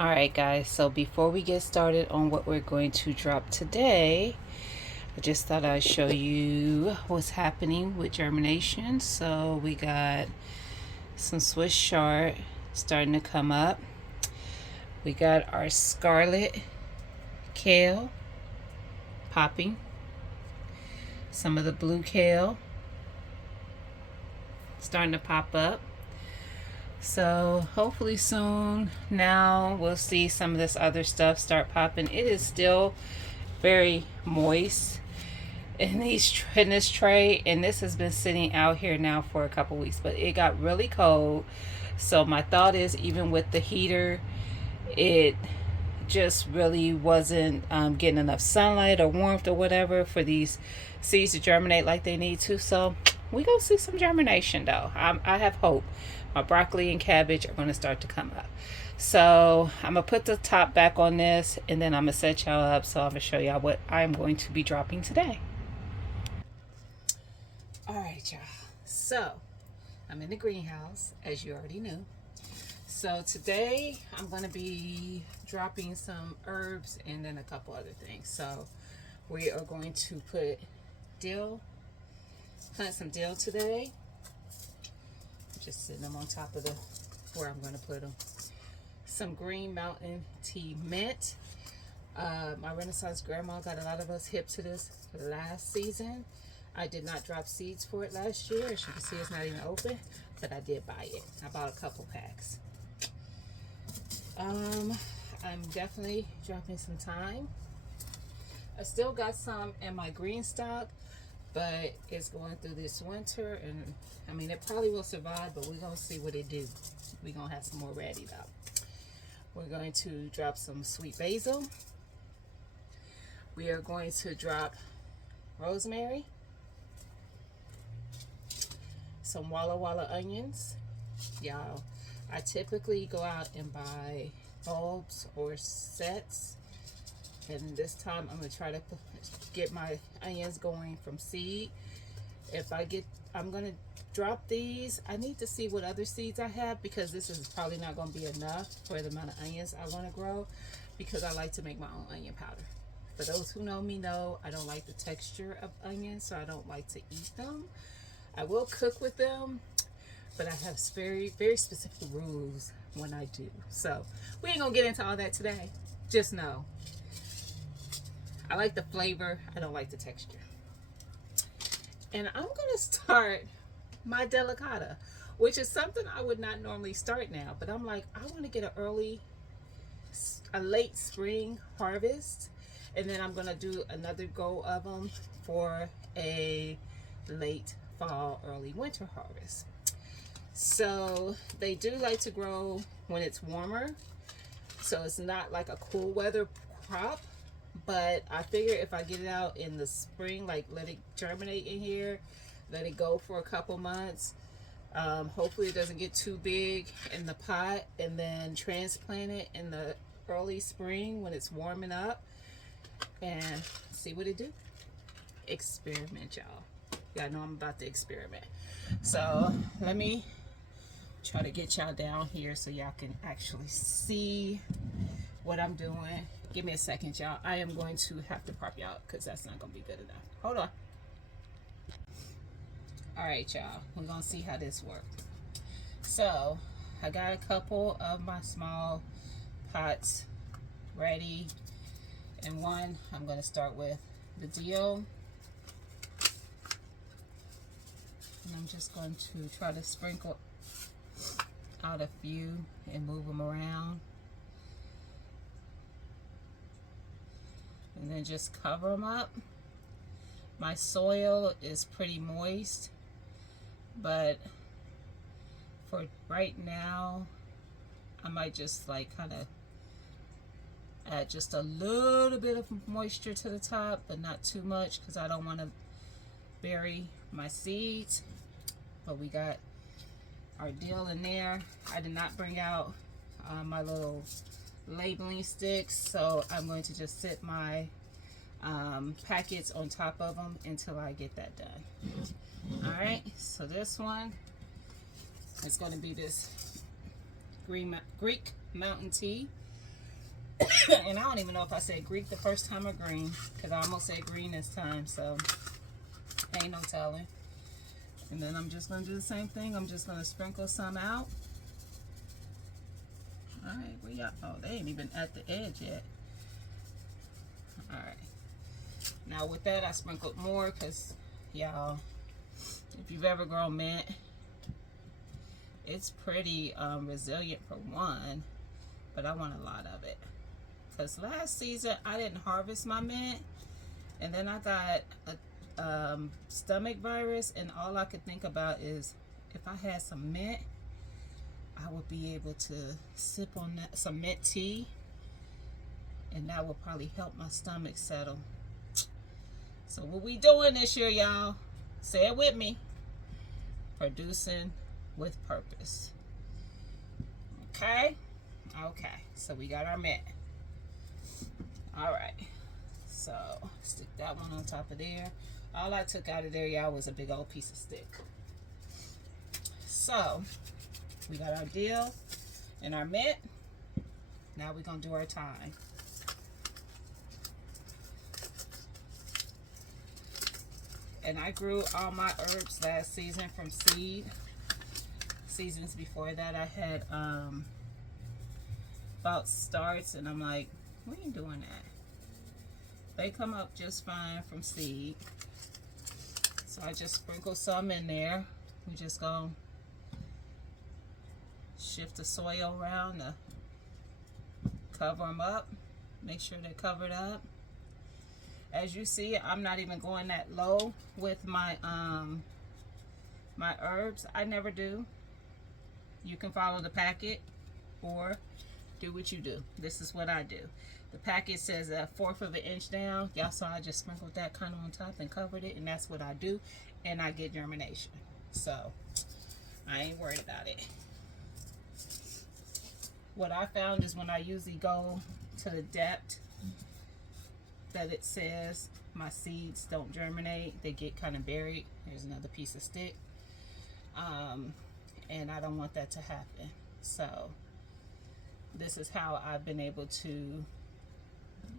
Alright guys, so before we get started on what we're going to drop today, I just thought I'd show you what's happening with germination. So we got some Swiss chard starting to come up. We got our scarlet kale popping. Some of the blue kale starting to pop up. So hopefully soon now we'll see some of this other stuff start popping. It is still very moist in this tray, and this has been sitting out here now for a couple weeks, but it got really cold. So my thought is, even with the heater, it just really wasn't getting enough sunlight or warmth or whatever for these seeds to germinate like they need to. So we gonna see some germination though. I have hope. My broccoli and cabbage are going to start to come up. So I'm going to put the top back on this, and then I'm going to set y'all up. So I'm going to show y'all what I'm going to be dropping today. All right, y'all. So I'm in the greenhouse, as you already knew. So today I'm going to be dropping some herbs and then a couple other things. So we are going to put plant some dill today. Just sitting them on top of where I'm going to put them. Some Green Mountain Tea Mint. My Renaissance grandma got a lot of us hip to this last season. I did not drop seeds for it last year. As you can see, it's not even open, but I did buy it. I bought a couple packs. I'm definitely dropping some thyme. I still got some in my green stock, but it's going through this winter, and I mean, it probably will survive, but we're going to see what it do. We're going to have some more ready though. We're going to drop some sweet basil. We are going to drop rosemary, some Walla Walla onions. Y'all, I typically go out and buy bulbs or sets, and this time I'm going to try to get my onions going from seed. I'm going to drop these. I need to see what other seeds I have, because this is probably not going to be enough for the amount of onions I want to grow, because I like to make my own onion powder. For those who know me know I don't like the texture of onions, so I don't like to eat them. I will cook with them, but I have very, very specific rules when I do. So we ain't going to get into all that today. Just know I like the flavor, I don't like the texture. And I'm going to start my delicata, which is something I would not normally start now, but I'm like, I want to get a late spring harvest, and then I'm going to do another go of them for a late fall, early winter harvest. So they do like to grow when it's warmer, so it's not like a cool weather crop. But I figure if I get it out in the spring, like let it germinate in here, let it go for a couple months. Hopefully it doesn't get too big in the pot, and then transplant it in the early spring when it's warming up, and see what it do. Experiment, y'all. Y'all know I'm about to experiment. So let me try to get y'all down here so y'all can actually see what I'm doing. Give me a second, y'all. I am going to have to prop y'all because that's not going to be good enough. Hold on. All right, y'all. We're going to see how this works. So I got a couple of my small pots ready. And one, I'm going to start with the dill. And I'm just going to try to sprinkle out a few and move them around. And then just cover them up. My soil is pretty moist, but for right now, I might just like kind of add just a little bit of moisture to the top, but not too much, because I don't want to bury my seeds. But we got our dill in there. I did not bring out my little labeling sticks, so I'm going to just sit my packets on top of them until I get that done. All right, so this one is going to be this Greek Mountain Tea. And I don't even know if I said Greek the first time or green, because I almost said green this time, so ain't no telling. And then I'm just going to do the same thing. I'm just going to sprinkle some out. All right, where y'all? Oh, they ain't even at the edge yet. All right. Now with that, I sprinkled more because, y'all, if you've ever grown mint, it's pretty resilient for one, but I want a lot of it. Because last season, I didn't harvest my mint, and then I got a stomach virus, and all I could think about is if I had some mint, I would be able to sip on that, some mint tea, and that will probably help my stomach settle. So what we doing this year, y'all? Say it with me. Producing with purpose. Okay? Okay. So we got our mint. All right. So stick that one on top of there. All I took out of there, y'all, was a big old piece of stick. So we got our dill and our mint. Now we're going to do our thyme. And I grew all my herbs last season from seed. Seasons before that, I had about starts, and I'm like, we ain't doing that. They come up just fine from seed. So I just sprinkle some in there. We just gonna shift the soil around to cover them up. Make sure they're covered up. As you see, I'm not even going that low with my my herbs. I never do. You can follow the packet or do what you do. This is what I do. The packet says 1/4 of an inch down. Y'all saw I just sprinkled that kind of on top and covered it, and that's what I do, and I get germination. So I ain't worried about it. What I found is when I usually go to the depth that it says my seeds don't germinate, they get kind of buried. Here's another piece of stick. And I don't want that to happen. So this is how I've been able to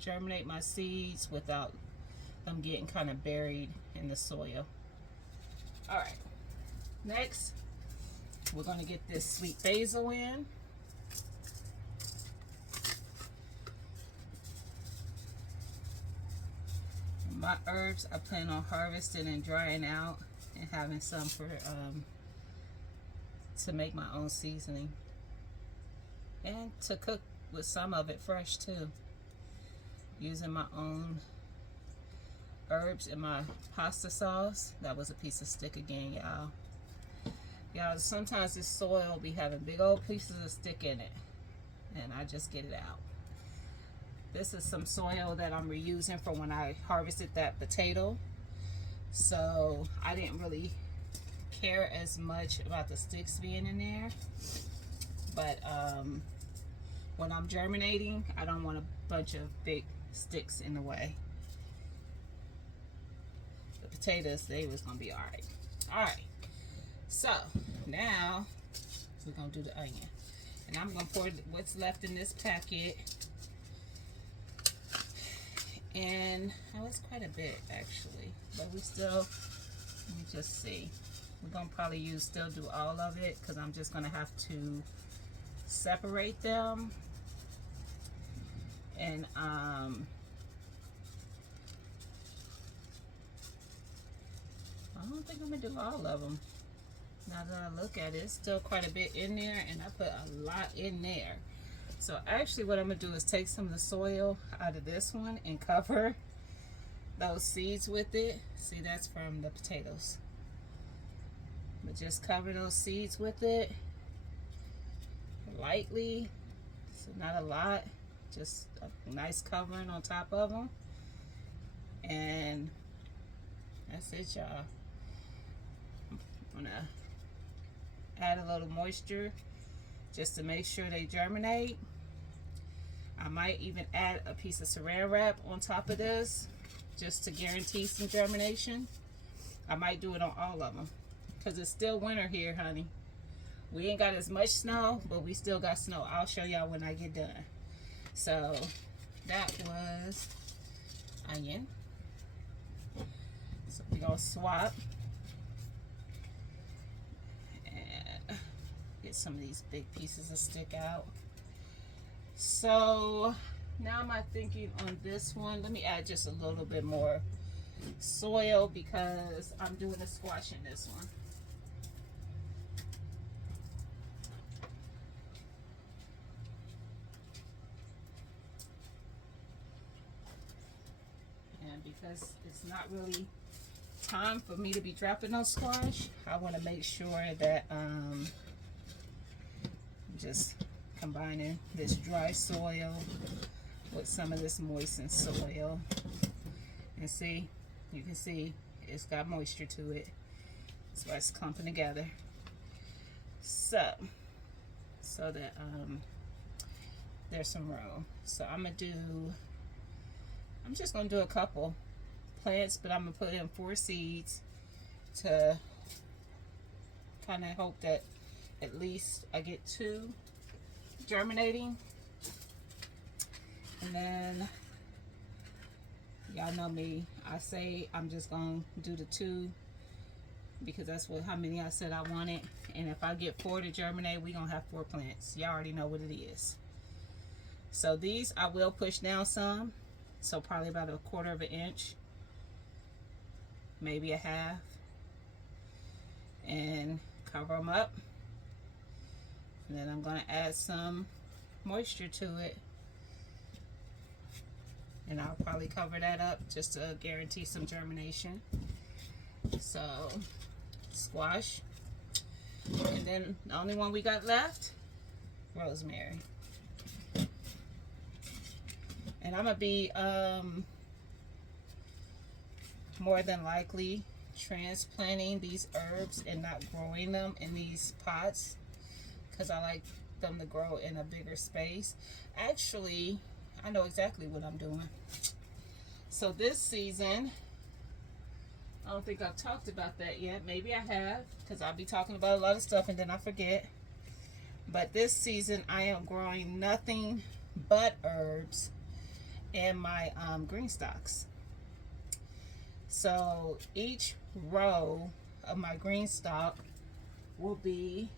germinate my seeds without them getting kind of buried in the soil. All right, next we're going to get this sweet basil in. My herbs I plan on harvesting and drying out and having some for to make my own seasoning and to cook with some of it fresh too, using my own herbs in my pasta sauce. That was a piece of stick again, y'all. Sometimes this soil be having big old pieces of stick in it, and I just get it out. This is some soil that I'm reusing from when I harvested that potato, so I didn't really care as much about the sticks being in there. But when I'm germinating, I don't want a bunch of big sticks in the way. The potatoes, they was gonna be all right. All right, so now we're gonna do the onion, and I'm gonna pour what's left in this packet. And oh, it's quite a bit actually, but we still, let me just see. We're gonna probably still do all of it, because I'm just gonna have to separate them. And I don't think I'm gonna do all of them. Now that I look at it, it's still quite a bit in there, and I put a lot in there. So actually what I'm gonna do is take some of the soil out of this one and cover those seeds with it. See, that's from the potatoes. But just cover those seeds with it lightly, so not a lot, just a nice covering on top of them. And that's it, y'all. I'm gonna add a little moisture just to make sure they germinate. I might even add a piece of saran wrap on top of this just to guarantee some germination. I might do it on all of them, because it's still winter here, honey. We ain't got as much snow, but we still got snow. I'll show y'all when I get done. So that was onion. So we're gonna swap and get some of these big pieces to stick out. So now am I thinking on this one, let me add just a little bit more soil because I'm doing a squash in this one. And because it's not really time for me to be dropping no squash, I want to make sure that just combining this dry soil with some of this moistened soil. And see, you can see it's got moisture to it. That's why it's clumping together. So that there's some room. So I'm just gonna do a couple plants, but I'm gonna put in 4 seeds to kind of hope that at least I get 2 germinating. And then y'all know me, I say I'm just gonna do the 2 because that's how many I said I wanted. And if I get 4 to germinate, we're gonna have 4 plants. Y'all already know what it is. So these I will push down some, so probably about 1/4 of an inch, maybe a half, and cover them up. And then I'm gonna add some moisture to it, and I'll probably cover that up just to guarantee some germination. So squash, and then the only one we got left, rosemary. And I'm gonna be more than likely transplanting these herbs and not growing them in these pots because I like them to grow in a bigger space. Actually, I know exactly what I'm doing. So this season, I don't think I've talked about that yet. Maybe I have, because I'll be talking about a lot of stuff and then I forget. But this season I am growing nothing but herbs in my green stocks. So each row of my green stock will be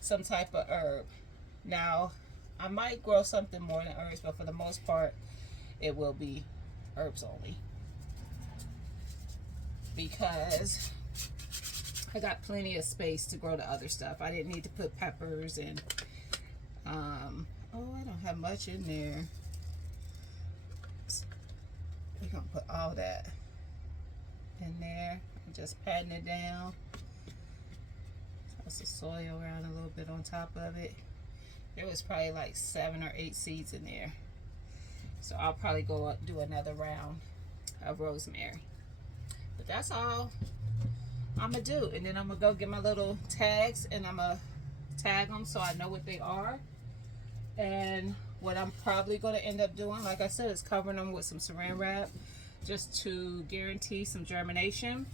some type of herb. Now I might grow something more than herbs, but for the most part it will be herbs only, because I got plenty of space to grow the other stuff. I didn't need to put peppers and oh, I don't have much in there. We're gonna put all that in there. I'm just patting it down. Toss the soil around a little bit on top of it. There was probably like 7 or 8 seeds in there. So I'll probably go up, do another round of rosemary. But that's all I'm gonna do. And then I'm gonna go get my little tags and I'm gonna tag them so I know what they are. And what I'm probably gonna end up doing, like I said, is covering them with some saran wrap just to guarantee some germination.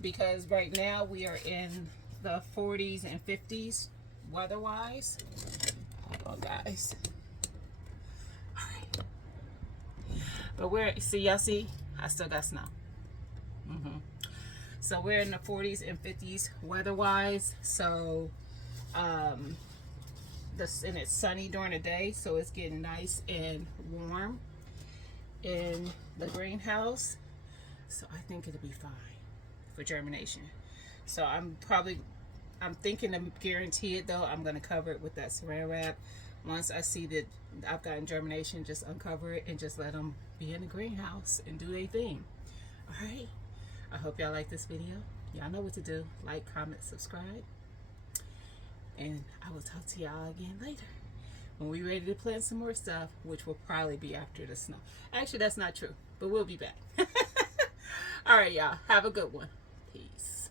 Because right now we are in the 40s and 50s weather-wise. Hold on, guys. All right. But y'all see, I still got snow. So we're in the 40s and 50s weather-wise. So, and it's sunny during the day, so it's getting nice and warm in the greenhouse. So I think it'll be fine for germination. So I'm thinking to guarantee it though, I'm gonna cover it with that saran wrap. Once I see that I've gotten germination, just uncover it and just let them be in the greenhouse and do their thing. All right. I hope y'all like this video. Y'all know what to do. Like, comment, subscribe. And I will talk to y'all again later when we're ready to plant some more stuff, which will probably be after the snow. Actually, that's not true, but we'll be back. All right, y'all. Have a good one. Peace.